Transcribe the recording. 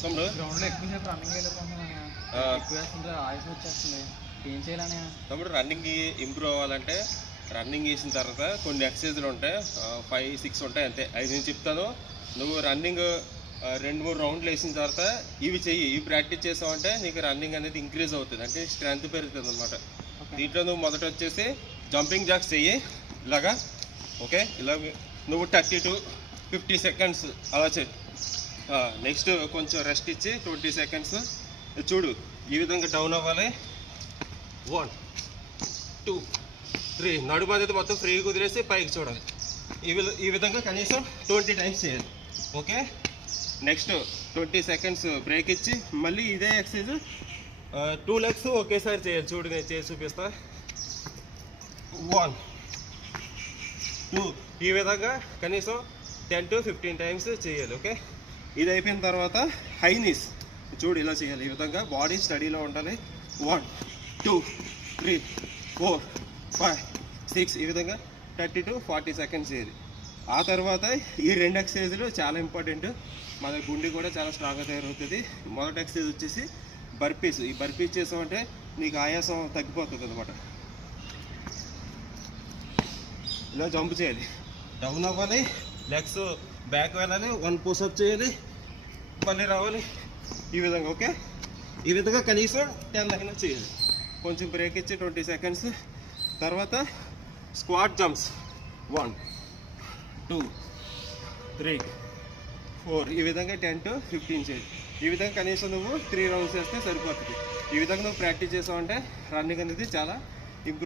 తమ్ముడు గ్రౌండ్లో ఎక్కువసేపు రన్నింగ్ వెళ్ళిపోతున్నాను, ఎక్కువ వేస్తుంటే ఆయుష్ వచ్చేస్తుంది. ఏం చేయాలని? తమ్ముడు రన్నింగ్ ఇంప్రూవ్ అవ్వాలంటే రన్నింగ్ చేసిన తర్వాత కొన్ని ఎక్సర్సైజులు ఉంటాయి, 5-6 ఉంటాయి అంతే. అవి నేను చెప్తాను. నువ్వు రన్నింగ్ 2-3 రౌండ్లు వేసిన తర్వాత ఇవి చెయ్యి. ఇవి ప్రాక్టీస్ చేసావంటే నీకు రన్నింగ్ అనేది ఇంక్రీజ్ అవుతుంది, అంటే స్ట్రెంత్ పెరుగుతుంది అనమాట. దీంట్లో నువ్వు మొదట వచ్చేసి జంపింగ్ జాక్స్ చెయ్యి ఇలాగా. ఓకే, ఇలా నువ్వు 30 to 50 seconds అలా చెయ్యి. నెక్స్ట్ కొంచెం రెస్ట్ ఇచ్చి 20 seconds చూడు. ఈ విధంగా డౌన్ అవ్వాలి. 1 2 3 నడుము అనేది మొత్తం ఫ్రీగా కుదిరేసి పైకి చూడాలి. ఈ విధంగా కనీసం 20 times చేయాలి. ఓకే, నెక్స్ట్ 20 seconds బ్రేక్ ఇచ్చి మళ్ళీ ఇదే ఎక్సర్సైజ్ 2 legs ఒకేసారి చేయాలి. చూడు, నేను చేసి చూపిస్తా. 1 2 ఈ విధంగా కనీసం 10 to 15 times చేయాలి. ఓకే, ఇది అయిపోయిన తర్వాత హై నీస్ చూడు ఇలా చేయాలి. ఈ విధంగా బాడీ స్టడీలో ఉండాలి. 1 2 3 4 5 6 ఈ విధంగా 30 to 40 seconds చేయాలి. ఆ తర్వాత ఈ 2 ఎక్సర్సైజులు చాలా ఇంపార్టెంట్. మన గుండె కూడా చాలా స్ట్రాంగ్గా తయారవుతుంది. మొదటి ఎక్సర్సైజ్ వచ్చేసి బర్పీస్. ఈ బర్పీస్ చేసామంటే నీకు ఆయాసం తగ్గిపోతుంది అనమాట. ఇలా జంప్ చేయాలి, డౌన్ అవ్వాలి, లెగ్స్ బ్యాక్ వెళ్ళాలి, 1 పుషప్ చేయాలి, మళ్ళీ రావాలి ఈ విధంగా. ఓకే, ఈ విధంగా కనీసం 10 అయినా చేయాలి. కొంచెం బ్రేక్ ఇచ్చి 20 seconds. తర్వాత స్క్వాట్ జంప్స్ 1 2 3 4 ఈ విధంగా 10 to 15 చేయాలి. ఈ విధంగా కనీసం నువ్వు 3 rounds చేస్తే సరిపోతుంది. ఈ విధంగా నువ్వు ప్రాక్టీస్ చేసావంటే రన్నింగ్ అనేది చాలా